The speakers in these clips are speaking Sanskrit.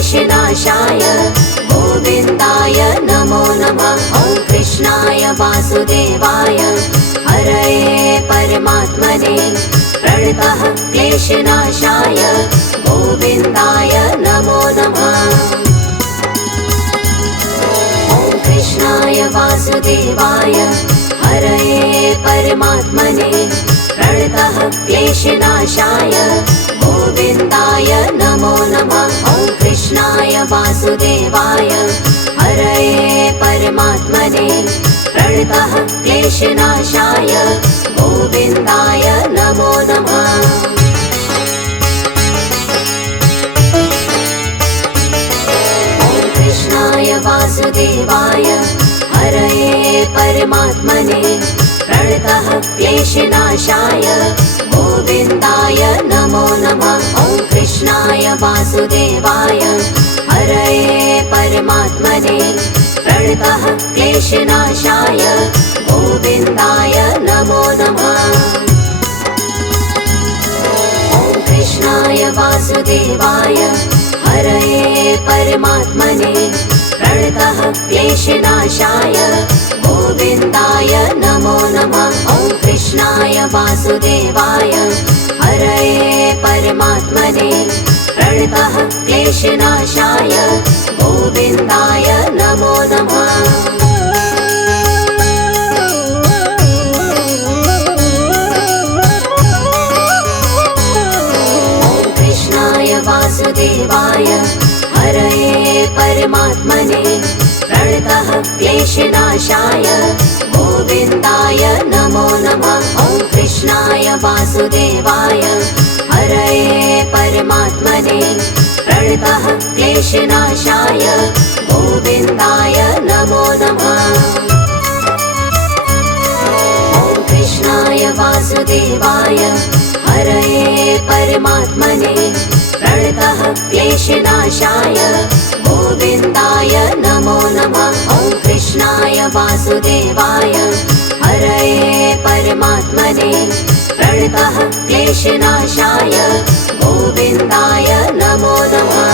क्लेशनाशाय गोविन्दाय नमो नमः। ॐ कृष्णाय वासुदेवाय हरये परमात्मने प्रणतः क्लेशनाशाय गोविन्दाय नमो नमः। ॐ कृष्णाय वासुदेवाय हरये परमात्मने प्रणतः क्लेशनाशाय गोविन्दाय नमो नमः। ॐ कृष्णाय वासुदेवाय हरये परमात्मने प्रणतः क्लेशनाशाय गोविन्दाय नमो नमः। ॐ कृष्णाय वासुदेवाय हरये परमात्मने प्रणतः क्लेशनाशाय गोविन्दाय नमो नमः। ॐ कृष्णाय वासुदेवाय हरये परमात्मने प्रणतः क्लेशनाशाय गोविन्दाय नमो नमः। ॐ कृष्णाय वासुदेवाय हरये परमात्मने प्रणतः क्लेशनाशाय गोविन्दाय नमो नमः। ॐ कृष्णाय वासुदेवाय हरये परमात्मने प्रणतः क्लेशनाशाय गोविन्दाय नमो नमः। ॐ कृष्णाय वासुदेवाय हरये परमात्मने प्रणतः क्लेशनाशाय गोविन्दाय नमो नमः। ॐ कृष्णाय वासुदेवाय हरये परमात्मने प्रणतः क्लेशनाशाय गोविन्दाय नमो नमः। ॐ कृष्णाय वासुदेवाय हरये परमात्मने प्रणतः क्लेशनाशाय गोविन्दाय नमो नमः। ॐ कृष्णाय वासुदेवाय हरये परमात्मने प्रणतः क्लेशनाशाय गोविन्दाय नमो नमः।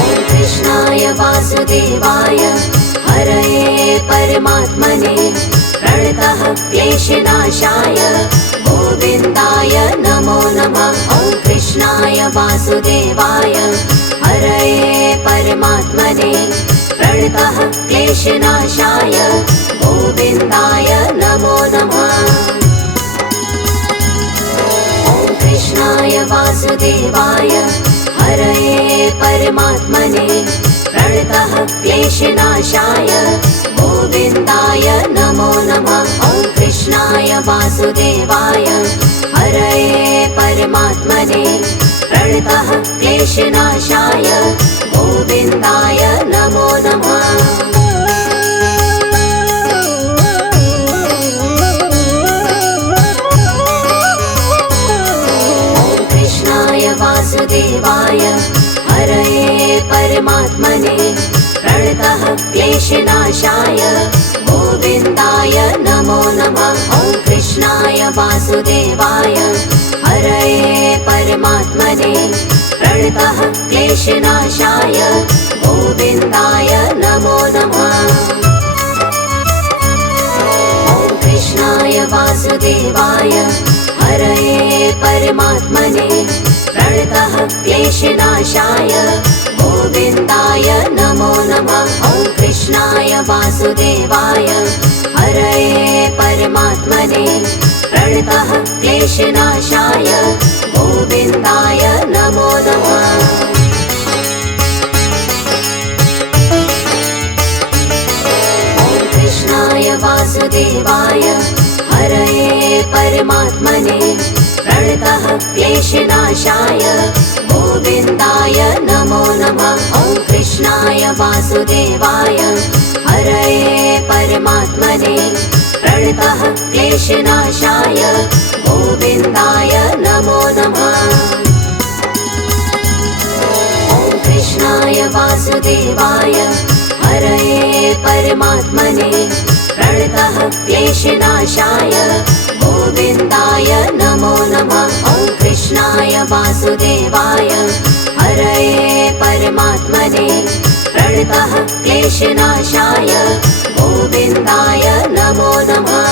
ॐ कृष्णाय वासुदेवाय हरये परमात्मने प्रणतः क्लेशनाशाय गोविन्दाय नमो नमः। ॐ कृष्णाय वासुदेवाय हरये परमात्मने प्रणतः क्लेशनाशाय गोविन्दाय नमो नमः। ॐ कृष्णाय वासुदेवाय हरये परमात्मने प्रणतः क्लेशनाशाय गोविन्दाय नमो नमः। ॐ कृष्णाय वासुदेवाय हरये परमात्मने प्रणतः क्लेशनाशाय गोविन्दाय नमो नमः। ॐ कृष्णाय वासुदेवाय हरये परमात्मने प्रणतः क्लेशनाशाय गोविन्दाय नमो नमः। ॐ कृष्णाय वासुदेवाय हरये परमात्मने प्रणतः क्लेशनाशाय गोविन्दाय नमो नमः। ॐ कृष्णाय वासुदेवाय हरये परमात्मने प्रणतः क्लेशनाशाय गोविन्दाय नमो नमः। ॐ कृष्णाय वासुदेवाय हरये परमात्मने प्रणतः क्लेशनाशाय गोविन्दाय नमो नमः। ॐ कृष्णाय वासुदेवाय हरये परमात्मने प्रणतः क्लेशनाशाय गोविन्दाय नमो नमः। ॐ कृष्णाय वासुदेवाय हरये परमात्मने प्रणतः क्लेशनाशाय गोविन्दाय नमो नमः। ॐ कृष्णाय वासुदेवाय हरये परमात्मने प्रणतः क्लेशनाशाय गोविन्दाय नमो नमः। वासुदेवाय हरये परमात्मने प्रणतः क्लेशनाशाय गोविन्दाय नमो नमः।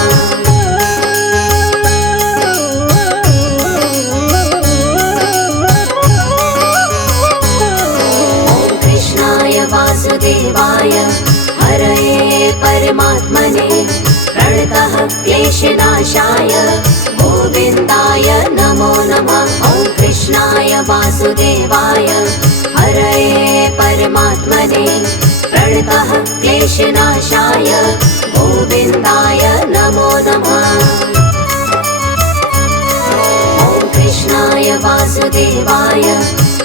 वासुदेवाय हरये परमात्मने प्रणतः क्लेशनाशाय गोविन्दाय नमो नमः। ॐ कृष्णाय वासुदेवाय हरये परमात्मने प्रणतः क्लेशनाशाय गोविन्दाय नमो नमः। ॐ कृष्णाय वासुदेवाय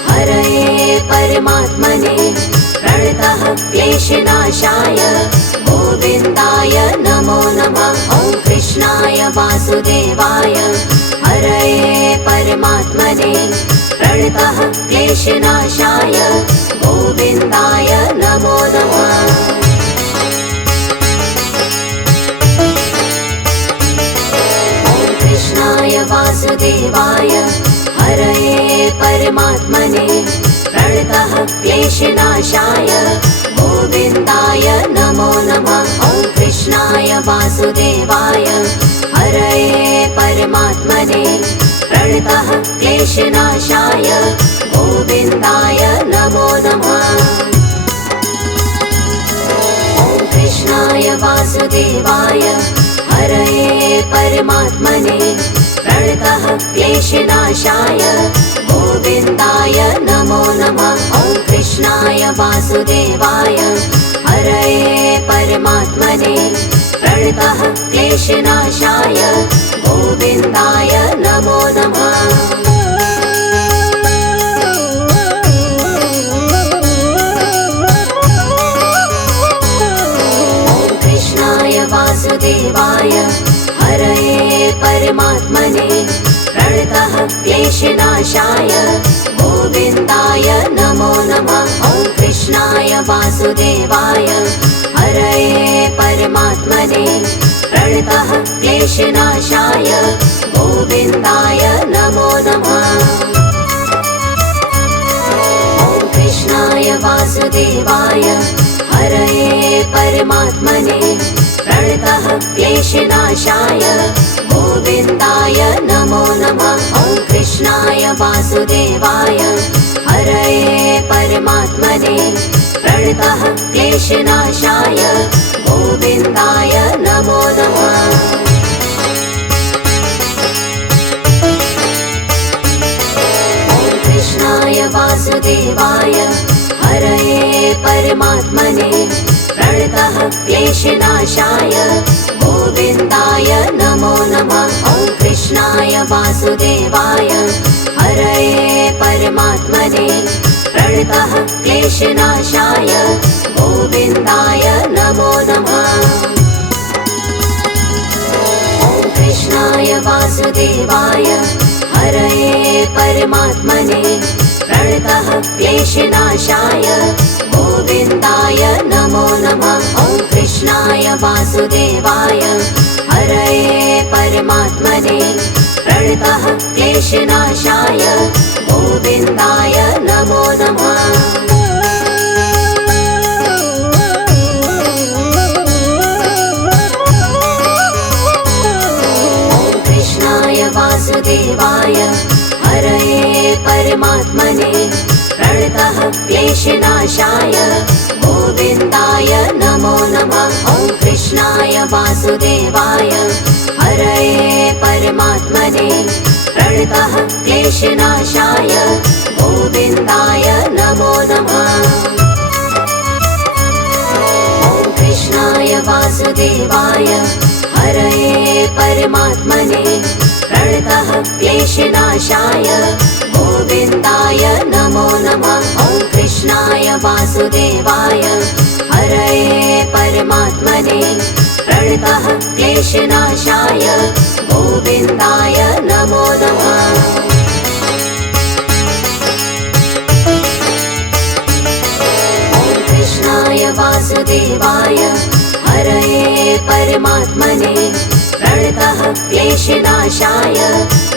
हरये परमात्मने प्रणतः क्लेशनाशाय गोविन्दाय नमो नमः। ॐ कृष्णाय वासुदेवाय हरये परमात्मने प्रणतः क्लेशनाशाय गोविन्दाय नमो नमः। ॐ कृष्णाय वासुदेवाय हरये परमात्मने प्रणतः क्लेशनाशाय गोविन्दाय नमो नमः। ॐ कृष्णाय वासुदेवाय हरये परमात्मने प्रणतः क्लेशनाशाय गोविन्दाय नमो नमः। ॐ कृष्णाय वासुदेवाय हरये परमात्मने प्रणतः क्लेशनाशाय गोविन्दाय नमो नमः। ॐ कृष्णाय वासुदेवाय हरये परमात्मने प्रणतः क्लेशनाशाय गोविन्दाय नमो नमः। ॐ कृष्णाय वासुदेवाय हरये परमात्मने प्रणतः क्लेशनाशाय गोविन्दाय नमो नमः। ॐ कृष्णाय वासुदेवाय हरये परमात्मने प्रणतः क्लेशनाशाय गोविन्दाय नमो नमः। ॐ कृष्णाय वासुदेवाय हरये परमात्मने प्रणतः क्लेशनाशाय गोविन्दाय नमो नमः। ॐ कृष्णाय वासुदेवाय हरये परमात्मने प्रणतः क्लेशनाशाय गोविन्दाय नमो नमः। ॐ कृष्णाय वासुदेवाय हरये परमात्मने प्रणतः क्लेशनाशाय गोविन्दाय नमो नमः। ॐ कृष्णाय वासुदेवाय हरये परमात्मने प्रणतः क्लेशनाशाय गोविन्दाय नमो नमः। ॐ कृष्णाय वासुदेवाय हरये परमात्मने प्रणतः क्लेशनाशाय गोविन्दाय नमो नमः। ॐ कृष्णाय वासुदेवाय हरये परमात्मने प्रणतः क्लेशनाशाय गोविन्दाय नमो नमः। ॐ कृष्णाय वासुदेवाय हरये परमात्मने प्रणतः क्लेशनाशाय गोविन्दाय नमो नमः। ॐ कृष्णाय वासुदेवाय हरये परमात्मने प्रणतः क्लेशनाशाय गोविन्दाय नमो नमः। ॐ कृष्णाय वासुदेवाय हरये परमात्मने प्रणतः क्लेशनाशाय गोविन्दाय नमो नमः। ॐ कृष्णाय वासुदेवाय हरये परमात्मने प्रणतः क्लेशनाशाय गोविन्दाय नमो नमः। ॐ कृष्णाय वासुदेवाय हरये परमात्मने प्रणतः क्लेशनाशाय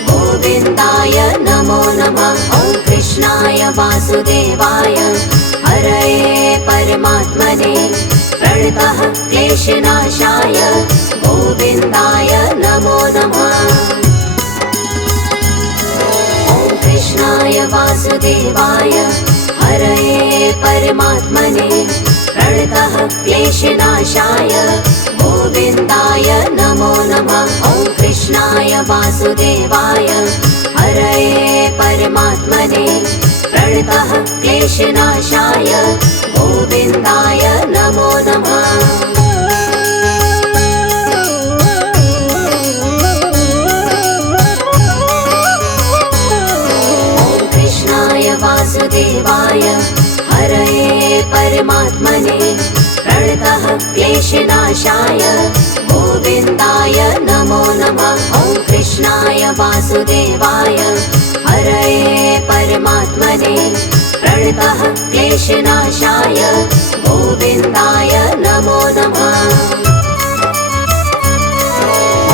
गोविन्दाय नमो नमः। ॐ वासुदेवाय हरये परमात्मने प्रणतः क्लेशनाशाय गोविन्दाय नमो नमः। ॐ कृष्णाय वासुदेवाय हरये परमात्मने प्रणतः क्लेशनाशाय गोविन्दाय नमो नमः। ॐ कृष्णाय वासुदेवाय हरये परमात्मने प्रणतः क्लेशनाशाय गोविन्दाय नमो नमः। ॐ कृष्णाय वासुदेवाय हरये परमात्मने प्रणतः क्लेशनाशाय गोविन्दाय नमो नमः। ॐ कृष्णाय वासुदेवाय हरये परमात्मने प्रणतः क्लेशनाशाय गोविन्दाय नमो नमः।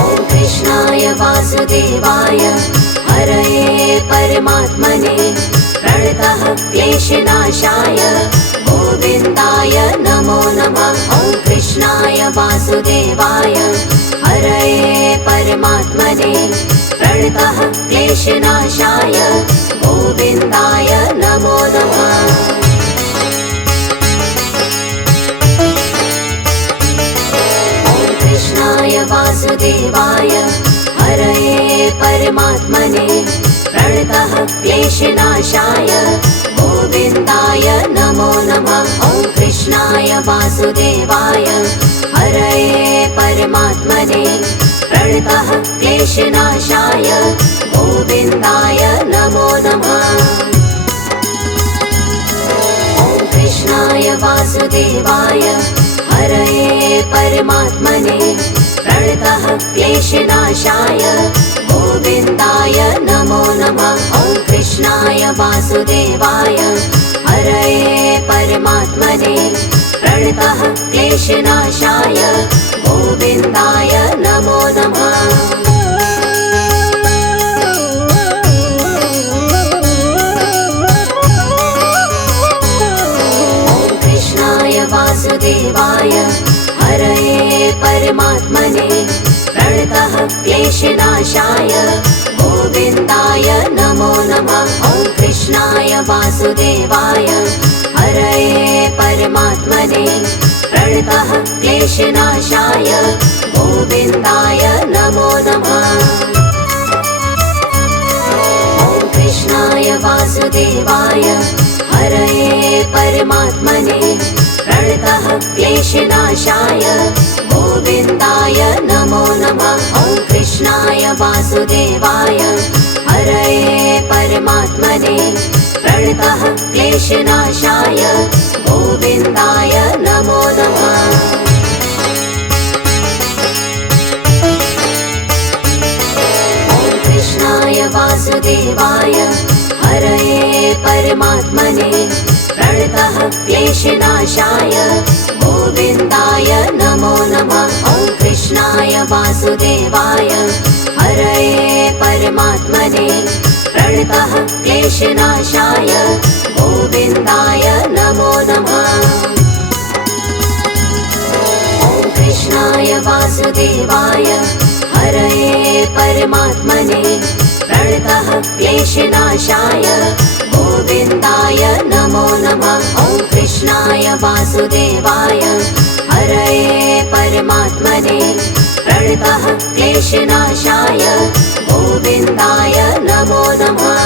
ॐ कृष्णाय वासुदेवाय हरये परमात्मने प्रणतः क्लेशनाशाय गोविन्दाय नमो नमः। ॐ कृष्णाय वासुदेवाय हरये परमात्मने प्रणतः क्लेशनाशाय गोविन्दाय नमो नमः। ॐ कृष्णाय वासुदेवाय हरये परमात्मने प्रणतः क्लेशनाशाय गोविन्दाय नमो नमः। ॐ कृष्णाय वासुदेवाय हरये परमात्मने प्रणतः क्लेशनाशाय गोविन्दाय नमो नमः। ॐ कृष्णाय वासुदेवाय हरये परमात्मने प्रणतः क्लेशनाशाय गोविन्दाय नमो नमः। ॐ कृष्णाय वासुदेवाय हरये परमात्मने प्रणतः क्लेशनाशाय गोविन्दाय नमो नमः। ॐ कृष्णाय वासुदेवाय हरये परमात्मने प्रणतः क्लेशनाशाय गोविन्दाय नमो नमः। ॐ कृष्णाय वासुदेवाय हरये परमात्मने प्रणतः क्लेशनाशाय गोविन्दाय नमो नमः। ॐ कृष्णाय वासुदेवाय हरये परमात्मने प्रणतः क्लेशनाशाय गोविन्दाय नमो नमः। ॐ कृष्णाय वासुदेवाय हरये परमात्मने प्रणतः क्लेशनाशाय गोविन्दाय नमो नमः। ॐ कृष्णाय वासुदेवाय हरये परमात्मने प्रणतः क्लेशनाशाय गोविन्दाय नमो नमः। ॐ कृष्णाय वासुदेवाय हरये परमात्मने प्रणतः क्लेशनाशाय गोविन्दाय नमो नमः। ॐ कृष्णाय वासुदेवाय हरये परमात्मने प्रणतः क्लेशनाशाय गोविन्दाय नमो नमः। ॐ कृष्णाय वासुदेवाय हरये परमात्मने प्रणतः क्लेशनाशाय गोविन्दाय नमो नमः।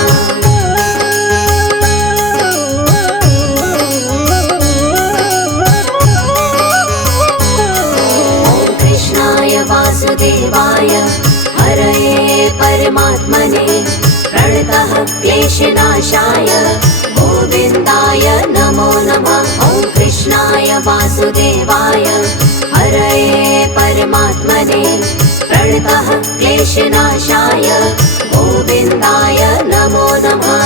ॐ कृष्णाय वासुदेवाय हरये परमात्मने प्रणतः क्लेशनाशाय गोविन्दाय नमो नमः। ॐ कृष्णाय वासुदेवाय हरये परमात्मने प्रणतः क्लेशनाशाय गोविन्दाय नमो नमः।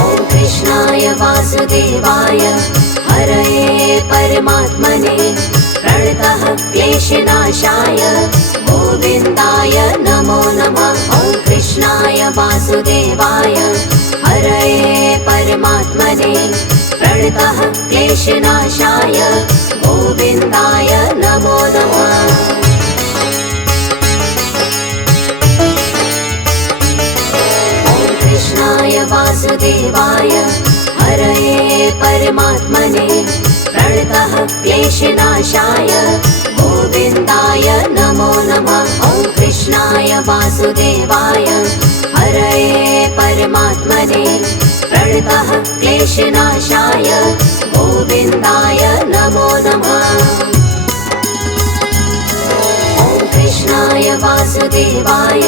ॐ कृष्णाय वासुदेवाय हरये परमात्मने प्रणतः क्लेशनाशाय गोविन्दाय नमो नमः। ॐ कृष्णाय वासुदेवाय वासुदेवाय हरये परमात्मने प्रणतः क्लेशनाशाय गोविन्दाय नमो नमः। कृष्णाय वासुदेवाय हरये परमात्मने प्रणतः क्लेशनाशाय गोविन्दाय नमो नमः। ॐ कृष्णाय वासुदेवाय हरये परमात्मने प्रणतः क्लेशनाशाय गोविन्दाय नमो नमः। ॐ कृष्णाय वासुदेवाय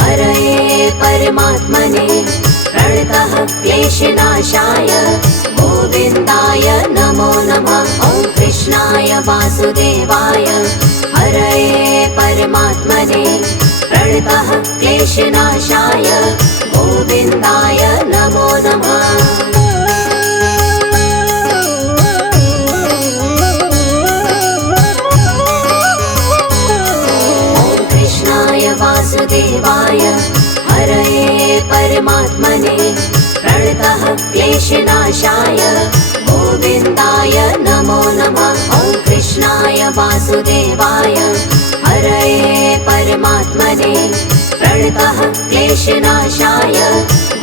हरये परमात्मने प्रणतः क्लेशनाशाय गोविन्दाय नमो नमः। ॐ कृष्णाय वासुदेवाय हरये परमात्मने प्रणतः क्लेशनाशाय गोविन्दाय नमो नमः। वासुदेवाय हरये परमात्मने प्रणतः क्लेशनाशाय गोविन्दाय नमो नमः। ॐ कृष्णाय वासुदेवाय हरये परमात्मने प्रणतः क्लेशनाशाय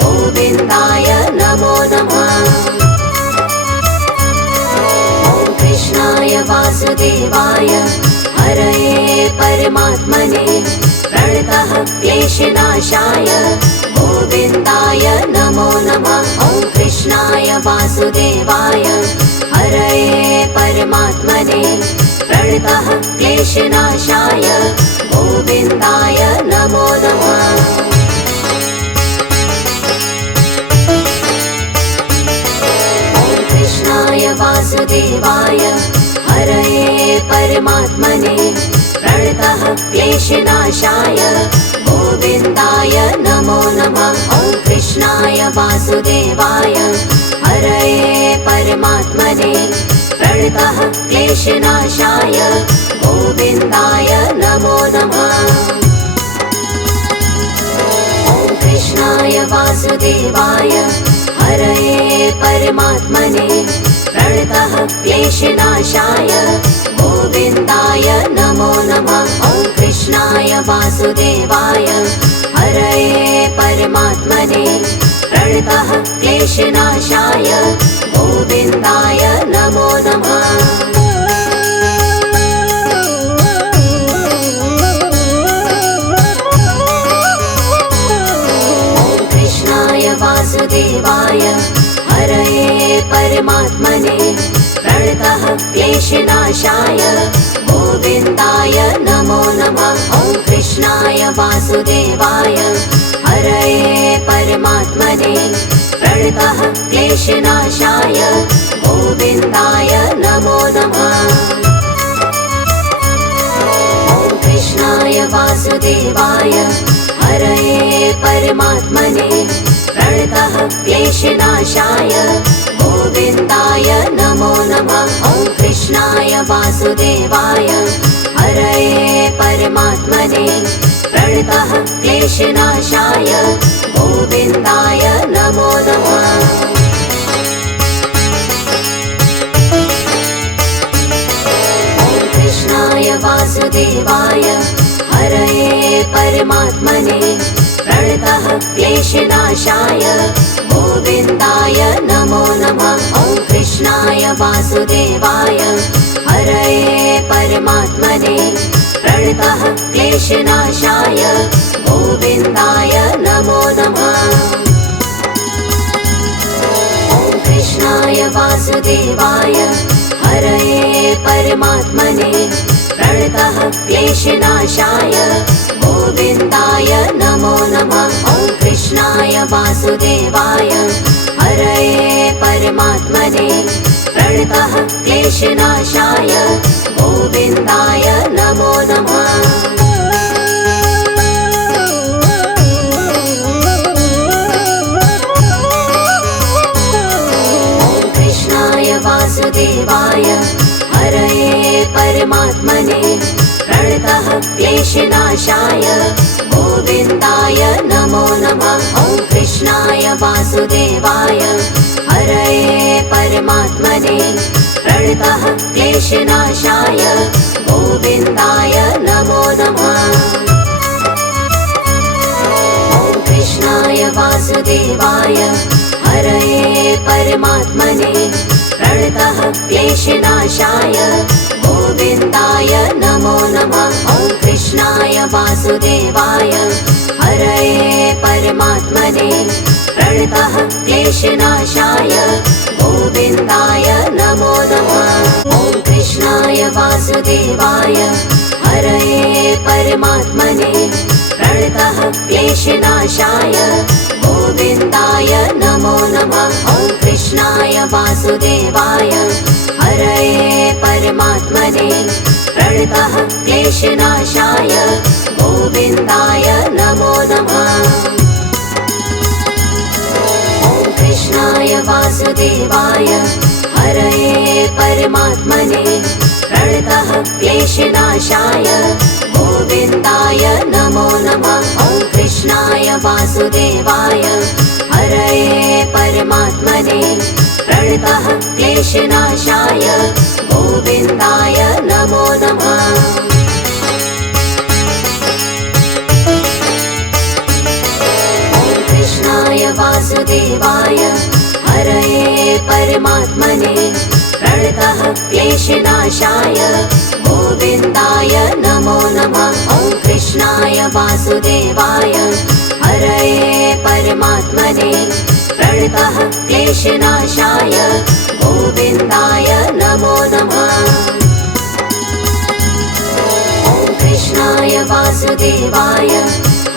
गोविन्दाय नमो नमः। ॐ कृष्णाय वासुदेवाय हरये परमात्मने प्रणतः क्लेशनाशाय गोविन्दाय नमो नमः। ॐ कृष्णाय वासुदेवाय हरये परमात्मने प्रणतः क्लेशनाशाय गोविन्दाय नमो नमः। ॐ कृष्णाय वासुदेवाय हरये परमात्मने प्रणतः क्लेशनाशाय गोविन्दाय नमो नमः। ॐ कृष्णाय वासुदेवाय हरये परमात्मने प्रणतः क्लेशनाशाय गोविन्दाय नमो नमः। ॐ कृष्णाय वासुदेवाय हरये परमात्मने प्रणतः क्लेशनाशाय गोविन्दाय नमो नमः। ॐ कृष्णाय वासुदेवाय हरये परमात्मने प्रणतः क्लेशनाशाय गोविन्दाय नमो नमः। ॐ कृष्णाय वासुदेवाय हरये परमात्मने प्रणतः क्लेशनाशाय गोविन्दाय नमो नमः। ॐ कृष्णाय वासुदेवाय हरये परमात्मने प्रणतः क्लेशनाशाय गोविन्दाय नमो नमः। ॐ कृष्णाय वासुदेवाय हरये परमात्मने प्रणतः क्लेशनाशाय गोविन्दाय नमो नमः। ॐ कृष्णाय वासुदेवाय हरये परमात्मने प्रणतः क्लेशनाशाय गोविन्दाय नमो नमः। ॐ कृष्णाय वासुदेवाय हरये परमात्मने प्रणतः क्लेशनाशाय गोविन्दाय नमो नमः। ॐ कृष्णाय वासुदेवाय हरये परमात्मने प्रणतः क्लेशनाशाय गोविन्दाय नमो नमः। ॐ कृष्णाय वासुदेवाय हरये परमात्मने प्रणतः क्लेशनाशाय गोविन्दाय नमो नमः। ॐ कृष्णाय वासुदेवाय हरये परमात्मने प्रणतः क्लेशनाशाय गोविन्दाय नमो नमः। ॐ कृष्णाय वासुदेवाय हरये परमात्मने प्रणतः क्लेशनाशाय गोविन्दाय नमो नमः। कृष्णाय वासुदेवाय हरये परमात्मने प्रणतः क्लेशनाशाय गोविन्दाय नमो नमः। ॐ कृष्णाय वासुदेवाय हरये परमात्मने प्रणतः क्लेशनाशाय गोविन्दाय नमो नमः। ॐ कृष्णाय वासुदेवाय हरये परमात्मने प्रणतः क्लेशनाशाय गोविन्दाय नमो नमः। ॐ कृष्णाय वासुदेवाय हरये परमात्मने प्रणतः क्लेशनाशाय गोविन्दाय नमो नमः। ॐ कृष्णाय वासुदेवाय हरये परमात्मने प्रणतः क्लेशनाशाय गोविन्दाय नमो नमः। ॐ कृष्णाय वासुदेवाय हरये परमात्मने प्रणतः क्लेशनाशाय गोविन्दाय नमो नमः। ॐ कृष्णाय वासुदेवाय हरये परमात्मने प्रणतः क्लेशनाशाय गोविन्दाय नमो नमः। ॐ कृष्णाय वासुदेवाय हरये परमात्मने प्रणतः क्लेशनाशाय गोविन्दाय नमो नमः। ॐ कृष्णाय वासुदेवाय हरये परमात्मने प्रणतः क्लेशनाशाय गोविन्दाय नमो नमः। ॐ कृष्णाय वासुदेवाय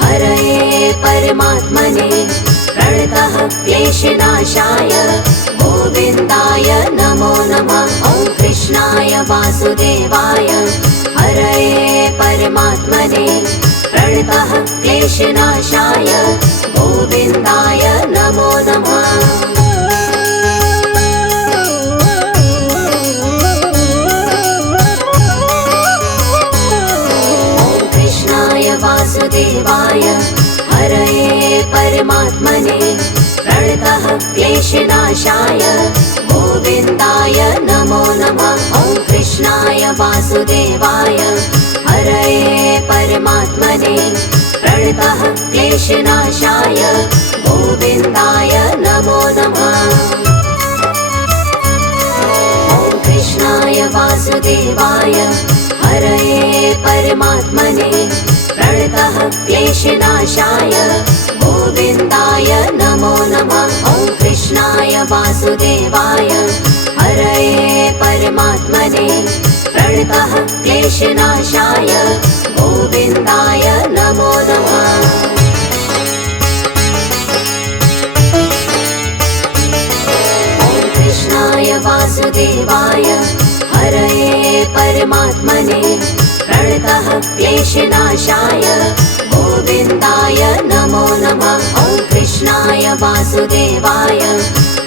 हरये परमात्मने प्रणतः क्लेशनाशाय गोविन्दाय नमो नमः। ॐ कृष्णाय वासुदेवाय हरये परमात्मने प्रणतः क्लेशनाशाय गोविन्दाय नमो नमः। ॐ कृष्णाय वासुदेवाय हरये परमात्मने प्रणतः क्लेशनाशाय गोविन्दाय नमो नमः। ॐ कृष्णाय वासुदेवाय हरये परमात्मने प्रणतः क्लेशनाशाय गोविन्दाय नमो नमः। ॐ कृष्णाय वासुदेवाय हरये परमात्मने प्रणतः क्लेशनाशाय गोविन्दाय नमो नमः। ॐ कृष्णाय वासुदेवाय हरये परमात्मने प्रणतः क्लेशनाशाय गोविन्दाय नमो नमः। ॐ कृष्णाय वासुदेवाय हरये परमात्मने प्रणतः क्लेशनाशाय गोविन्दाय नमो नमः। ॐ कृष्णाय वासुदेवाय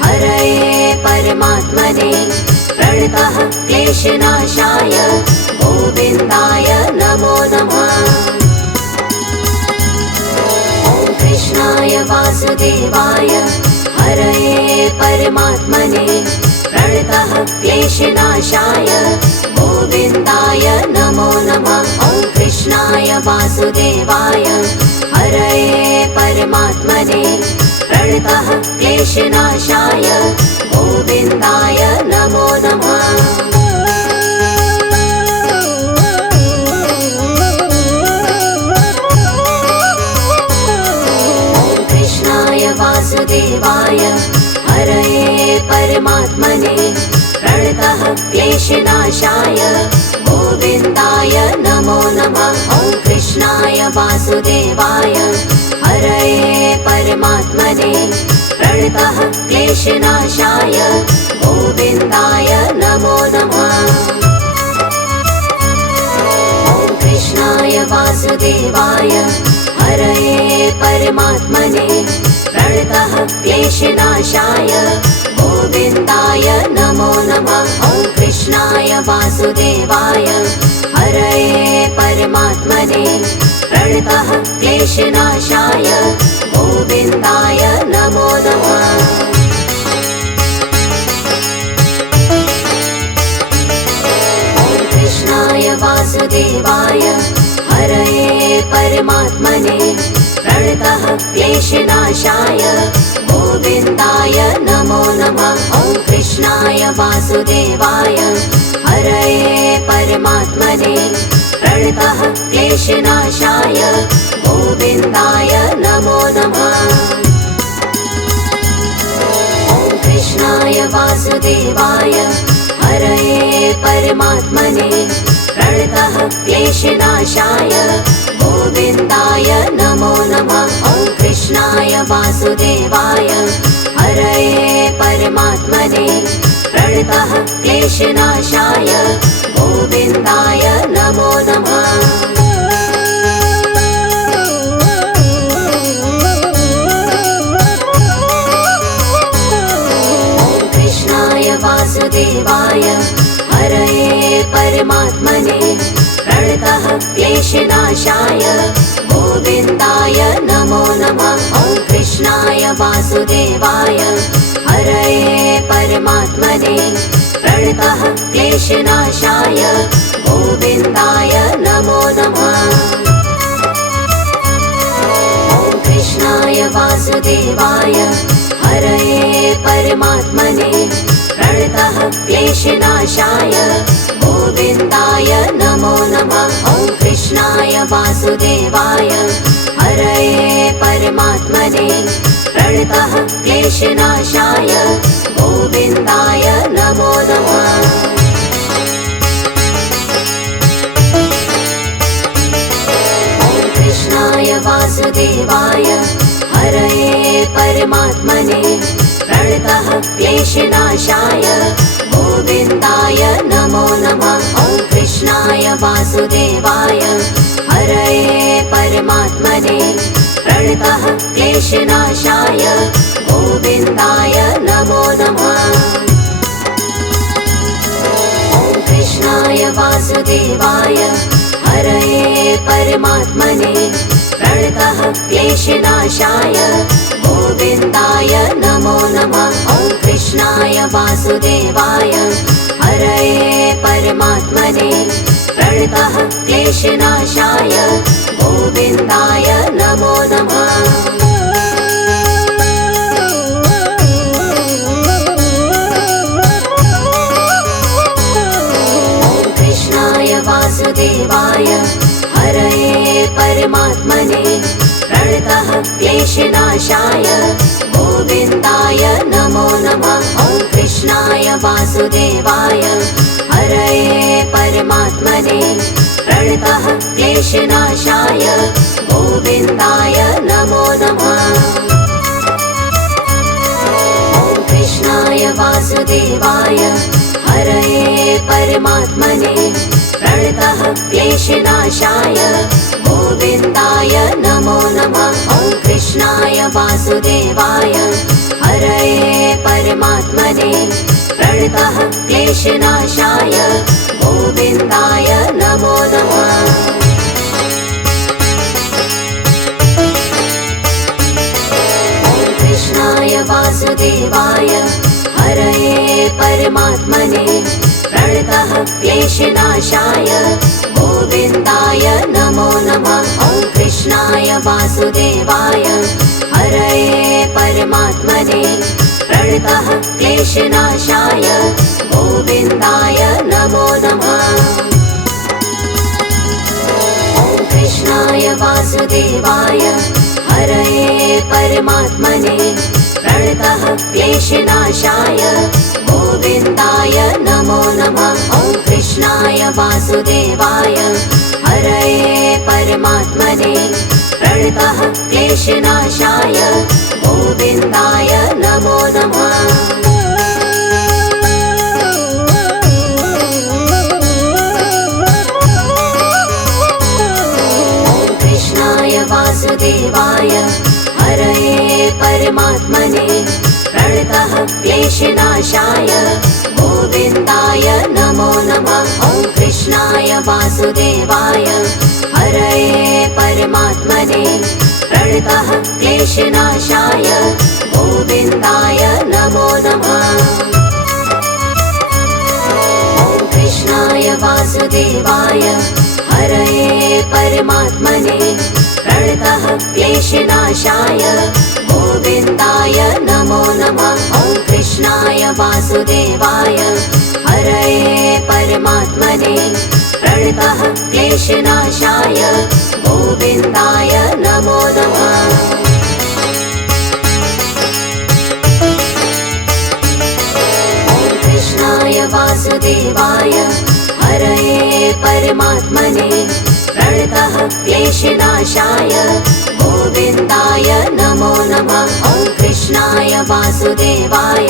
हरये परमात्मने प्रणतः क्लेशनाशाय गोविन्दाय नमो नमः। ॐ कृष्णाय वासुदेवाय हरये परमात्मने प्रणतः क्लेशनाशाय गोविन्दाय नमो नमः। ॐ कृष्णाय वासुदेवाय हरये परमात्मने प्रणतः क्लेशनाशाय गोविन्दाय नमो नमः। ॐ कृष्णाय वासुदेवाय हरये परमात्मने प्रणतः क्लेशनाशाय गोविन्दाय नमो नमः। ॐ कृष्णाय वासुदेवाय हरये परमात्मने प्रणतः क्लेशनाशाय गोविन्दाय नमो नमः। ॐ कृष्णाय वासुदेवाय हरये परमात्मने प्रणतः क्लेशनाशाय गोविन्दाय नमो नमः। ॐ कृष्णाय वासुदेवाय हरये परमात्मने प्रणतः क्लेशनाशाय गोविन्दाय गोविन्दाय नमो नमः। ॐ कृष्णाय वासुदेवाय हरये परमात्मने प्रणतः क्लेशनाशाय गोविन्दाय नमो नमः। ॐ कृष्णाय वासुदेवाय हरये परमात्मने प्रणतः क्लेशनाशाय गोविन्दाय नमो नमः। ॐ कृष्णाय वासुदेवाय हरये परमात्मने प्रणतः क्लेशनाशाय गोविन्दाय नमो नमः। ॐ कृष्णाय वासुदेवाय हरये परमात्मने प्रणतः क्लेशनाशाय गोविन्दाय नमो नमः। ॐ कृष्णाय वासुदेवाय हरये परमात्मने प्रणतः क्लेशनाशाय गोविन्दाय नमो नमः। ॐ कृष्णाय वासुदेवाय हरये परमात्मने प्रणतः क्लेशनाशाय गोविन्दाय नमो नमः। ॐ कृष्णाय वासुदेवाय हरये परमात्मने प्रणतः क्लेशनाशाय गोविन्दाय नमो नमः। ॐ कृष्णाय वासुदेवाय हरये परमात्मने प्रणतः क्लेशनाशाय गोविन्दाय नमो नमः। ॐ कृष्णाय वासुदेवाय हरये परमात्मने प्रणतः क्लेशनाशाय गोविन्दाय नमो नमः। ॐ कृष्णाय वासुदेवाय हरये परमात्मने प्रणतः क्लेशनाशाय गोविन्दाय नमो नमः। ॐ कृष्णाय वासुदेवाय हरये परमात्मने प्रणतः क्लेशनाशाय गोविन्दाय नमो नमः। ॐ कृष्णाय वासुदेवाय हरये परमात्मने प्रणतः क्लेशनाशाय गोविन्दाय नमो नमः। ॐ कृष्णाय वासुदेवाय हरये परमात्मने प्रणतः क्लेशनाशाय गोविन्दाय नमो नमः। ॐ कृष्णाय वासुदेवाय हरये परमात्मने प्रणतः क्लेशनाशाय गोविन्दाय नमो नमः। ॐ कृष्णाय वासुदेवाय हरये परमात्मने प्रणतः क्लेशनाशाय गोविन्दाय नमो नमः। ॐ कृष्णाय वासुदेवाय हरये परमात्मने प्रणतः क्लेशनाशाय गोविन्दाय नमो नमः। ॐ कृष्णाय वासुदेवाय हरये परमात्मने प्रणतः क्लेशनाशाय गोविन्दाय नमो नमः। ॐ कृष्णाय वासुदेवाय हरये परमात्मने प्रणतः क्लेशनाशाय गोविन्दाय नमो नमः। ॐ कृष्णाय वासुदेवाय हरये परमात्मने प्रणतः क्लेशनाशाय गोविन्दाय नमो नमः। ॐ कृष्णाय वासुदेवाय हरये परमात्मने प्रणतः क्लेशनाशाय गोविन्दाय नमो नमः। ॐ कृष्णाय वासुदेवाय हरये परमात्मने प्रणतः क्लेशनाशाय गोविन्दाय नमो नमः। ॐ कृष्णाय वासुदेवाय हरये परमात्मने प्रणतः क्लेशनाशाय गोविन्दाय नमो नमः। ॐ कृष्णाय वासुदेवाय हरये परमात्मने प्रणतः क्लेशनाशाय गोविन्दाय नमो नमः। ॐ कृष्णाय वासुदेवाय हरये परमात्मने प्रणतः क्लेशनाशाय गोविन्दाय नमो नमः। ॐ कृष्णाय वासुदेवाय हरये परमात्मने प्रणतः क्लेशनाशाय गोविन्दाय नमो नमः। ॐ कृष्णाय वासुदेवाय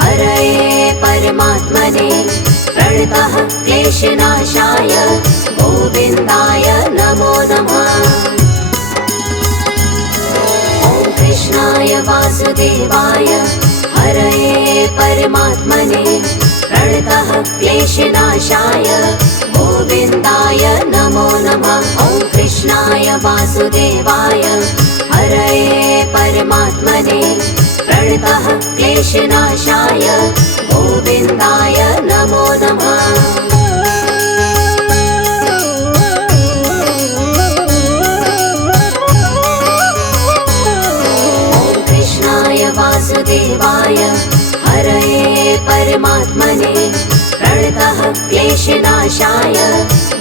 हरये परमात्मने प्रणतः क्लेशनाशाय गोविन्दाय नमो नमः। ॐ कृष्णाय वासुदेवाय हरये परमात्मने प्रणतः क्लेशनाशाय गोविन्दाय नमो नमः। ॐ कृष्णाय वासुदेवाय हरये परमात्मने प्रणतः क्लेशनाशाय गोविन्दाय नमो नमः। ॐ कृष्णाय वासुदेवाय हरये परमात्मने प्रणतः क्लेशनाशाय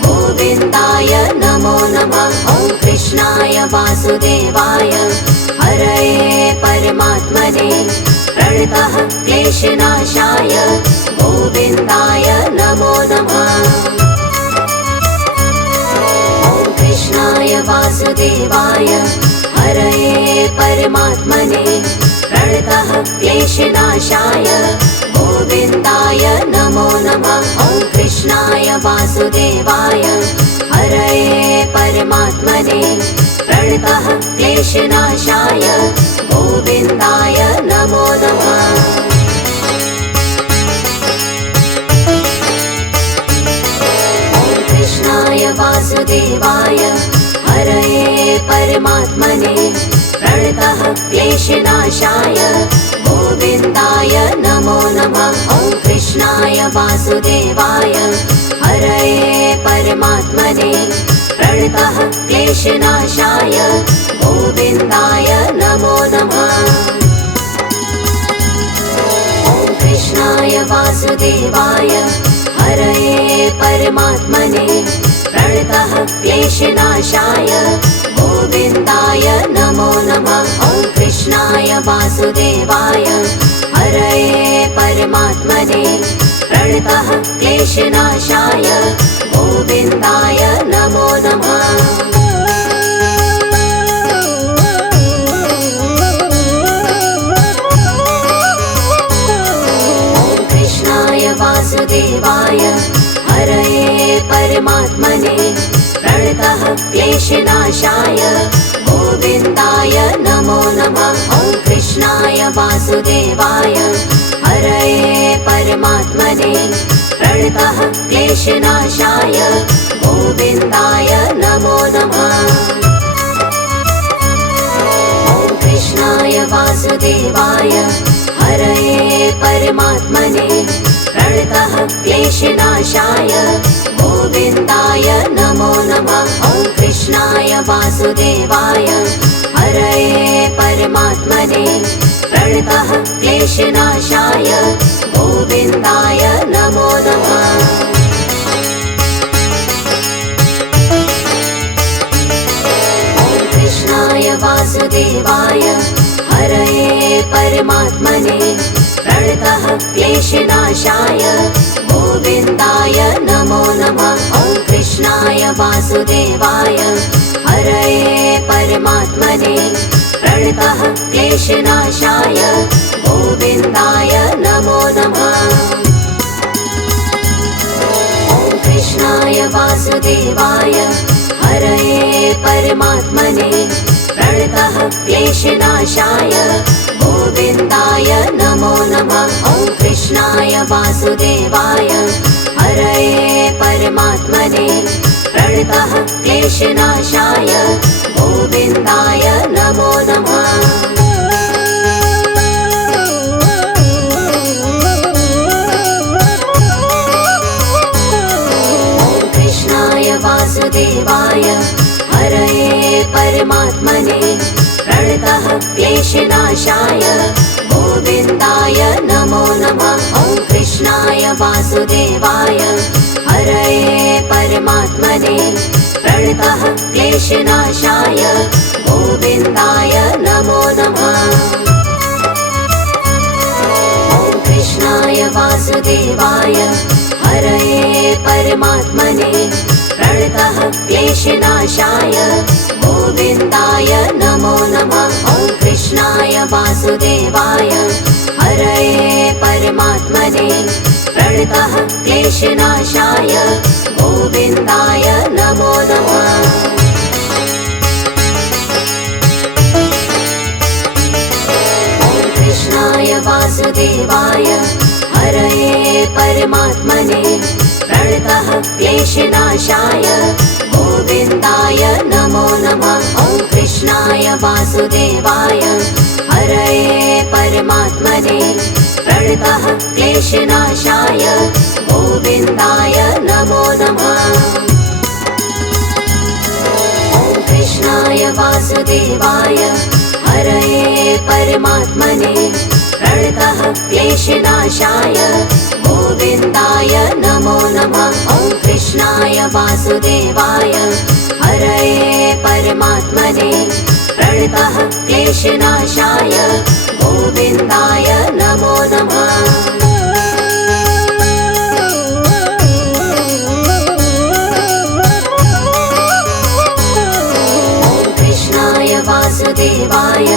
गोविन्दाय नमो नमः। ॐ कृष्णाय वासुदेवाय हरये परमात्मने प्रणतः क्लेशनाशाय गोविन्दाय नमो नमः। ॐ कृष्णाय वासुदेवाय हरये परमात्मने प्रणतः क्लेशनाशाय गोविन्दाय नमो नमः। ॐ कृष्णाय वासुदेवाय हरये परमात्मने प्रणतः क्लेशनाशाय गोविन्दाय नमो नमः। ॐ कृष्णाय वासुदेवाय हरये परमात्मने प्रणतः क्लेशनाशाय गोविन्दाय नमो नमः। ॐ कृष्णाय वासुदेवाय हरये परमात्मने प्रणतः क्लेशनाशाय गोविन्दाय नमो नमः। ॐ कृष्णाय वासुदेवाय हरये परमात्मने प्रणतः क्लेशनाशाय गोविन्दाय नमो नमः। ॐ कृष्णाय वासुदेवाय हरये परमात्मने प्रणतः क्लेशनाशाय गोविन्दाय नमो नमः। ॐ कृष्णाय वासुदेवाय हरये परमात्मने प्रणतः क्लेशनाशाय गोविन्दाय नमो नमः। ॐ कृष्णाय वासुदेवाय हरये परमात्मने प्रणतः क्लेशनाशाय गोविन्दाय नमो नमः। ॐ कृष्णाय वासुदेवाय हरये परमात्मने प्रणतः क्लेशनाशाय गोविन्दाय नमो नमः। ॐ कृष्णाय वासुदेवाय हरये परमात्मने प्रणतः क्लेशनाशाय गोविन्दाय नमो नमः। ॐ कृष्णाय वासुदेवाय हरये परमात्मने प्रणतः क्लेशनाशाय गोविन्दाय नमो नमः। ॐ कृष्णाय वासुदेवाय हरये परमात्मने प्रणतः क्लेशनाशाय गोविन्दाय नमो नमः। ॐ कृष्णाय वासुदेवाय हरये परमात्मने प्रणतः क्लेशनाशाय गोविन्दाय नमो नमः। ॐ कृष्णाय वासुदेवाय हरये परमात्मने प्रणतः क्लेशनाशाय गोविन्दाय नमो नमः। वासुदेवाय हरये परमात्मने प्रणतः क्लेशनाशाय गोविन्दाय नमो नमः। ॐ कृष्णाय वासुदेवाय हरये परमात्मने प्रणतः क्लेशनाशाय गोविन्दाय नमो नमः। ॐ कृष्णाय वासुदेवाय हरये परमात्मने प्रणतः क्लेशनाशाय गोविन्दाय नमो नमः। ॐ कृष्णाय वासुदेवाय हरये परमात्मने प्रणतः क्लेशनाशाय गोविन्दाय नमो नमः। ॐ कृष्णाय वासुदेवाय हरये परमात्मने प्रणतः क्लेशनाशाय गोविन्दाय नमो नमः। ॐ कृष्णाय वासुदेवाय हरये परमात्मने प्रणतः क्लेशनाशाय गोविन्दाय नमो नमः। ॐ कृष्णाय वासुदेवाय हरये परमात्मने प्रणतः क्लेशनाशाय गोविन्दाय नमो नमः। ॐ कृष्णाय वासुदेवाय हरये परमात्मने प्रणतः क्लेशनाशाय गोविन्दाय नमो नमः। ॐ कृष्णाय वासुदेवाय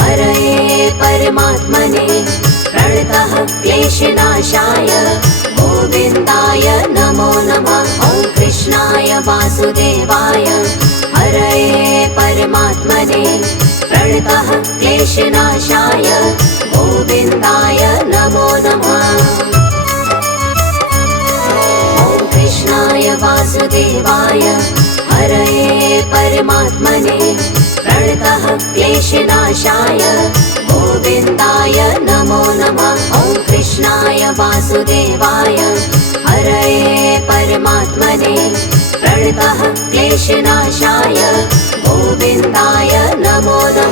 हरये परमात्मने प्रणतः क्लेशनाशाय गोविन्दाय नमो नमः। ॐ कृष्णाय वासुदेवाय हरये परमात्मने प्रणतः क्लेशनाशाय गोविन्दाय नमो नमः। ॐ कृष्णाय वासुदेवाय हरये परमात्मने प्रणतः क्लेशनाशाय गोविन्दाय नमो नमः। ॐ कृष्णाय वासुदेवाय हरये परमात्मने प्रणतः क्लेशनाशाय गोविन्दाय नमो नमः।